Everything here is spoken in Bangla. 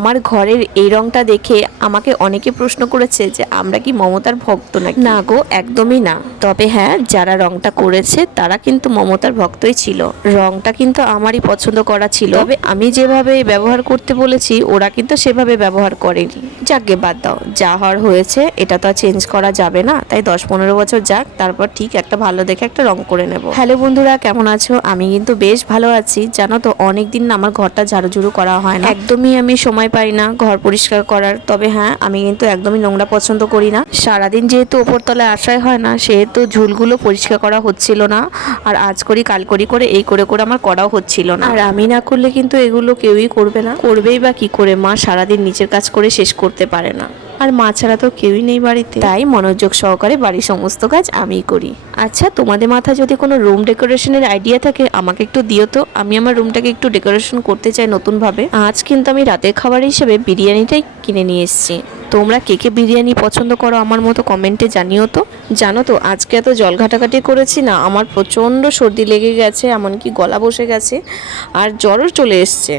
আমার ঘরের এই রংটা দেখে আমাকে অনেকে প্রশ্ন করেছে যে আমরা কি মমতার ভক্ত নাকি। না গো, একদমই না। তবে হ্যাঁ, যারা রংটা করেছে তারা কিন্তু মমতার ভক্তই ছিল। রংটা কিন্তু আমারই পছন্দ করা ছিল, তবে আমি যেভাবে ব্যবহার করতে বলেছি ওরা কিন্তু সেভাবে ব্যবহার করেনি। যাকগে, বাদ দাও, যা হওয়ার হয়েছে, এটা তো আর চেঞ্জ করা যাবে না। তাই 10-15 বছর যাক, তারপর ঠিক একটা ভালো দেখে একটা রং করে নেব। হ্যালো বন্ধুরা, কেমন আছো? আমি কিন্তু বেশ ভালো আছি। জানো তো, অনেকদিন না আমার ঘরটা ঝাড়ুঝুড়ু করা হয় না, একদমই আমি সময় পাই না ঘর পরিষ্কার করার। তবে হ্যাঁ, আমি কিন্তু একদমই নোংরা পছন্দ করি না। সারাদিন যেহেতু ওপরতলায় আসাই হয় না, সেহেতু ঝুলগুলো পরিষ্কার করা হচ্ছিল না। আর আজ করি কাল করি করে এই করে করে আমার করাও হচ্ছিল না। আর আমি না করলে কিন্তু এগুলো কেউই করবে না। করবেই বা কি করে? মা সারাদিন নিচের কাজ করে শেষ করতে পারে না, আর মা ছাড়া তো কেউই নেই বাড়িতে। তাই মনোযোগ সহকারে বাড়ির সমস্ত কাজ আমিই করি। আচ্ছা, তোমাদের মাথায় যদি কোনো রুম ডেকোরেশনের আইডিয়া থাকে আমাকে একটু দিও তো। আমি আমার রুমটাকে একটু ডেকোরেশন করতে চাই নতুন ভাবে। আজ কিন্তু আমি রাতের খাবার হিসেবে বিরিয়ানিটাই কিনে নিয়ে এসেছি। তোমরা কে কে বিরিয়ানি পছন্দ করো আমার মতো কমেন্টে জানিও তো। জানো তো, আজকে এত জল ঘাটাঘাটি করেছি না, আমার প্রচণ্ড সর্দি লেগে গেছে, এমনকি গলা বসে গেছে আর জ্বরও চলে এসছে।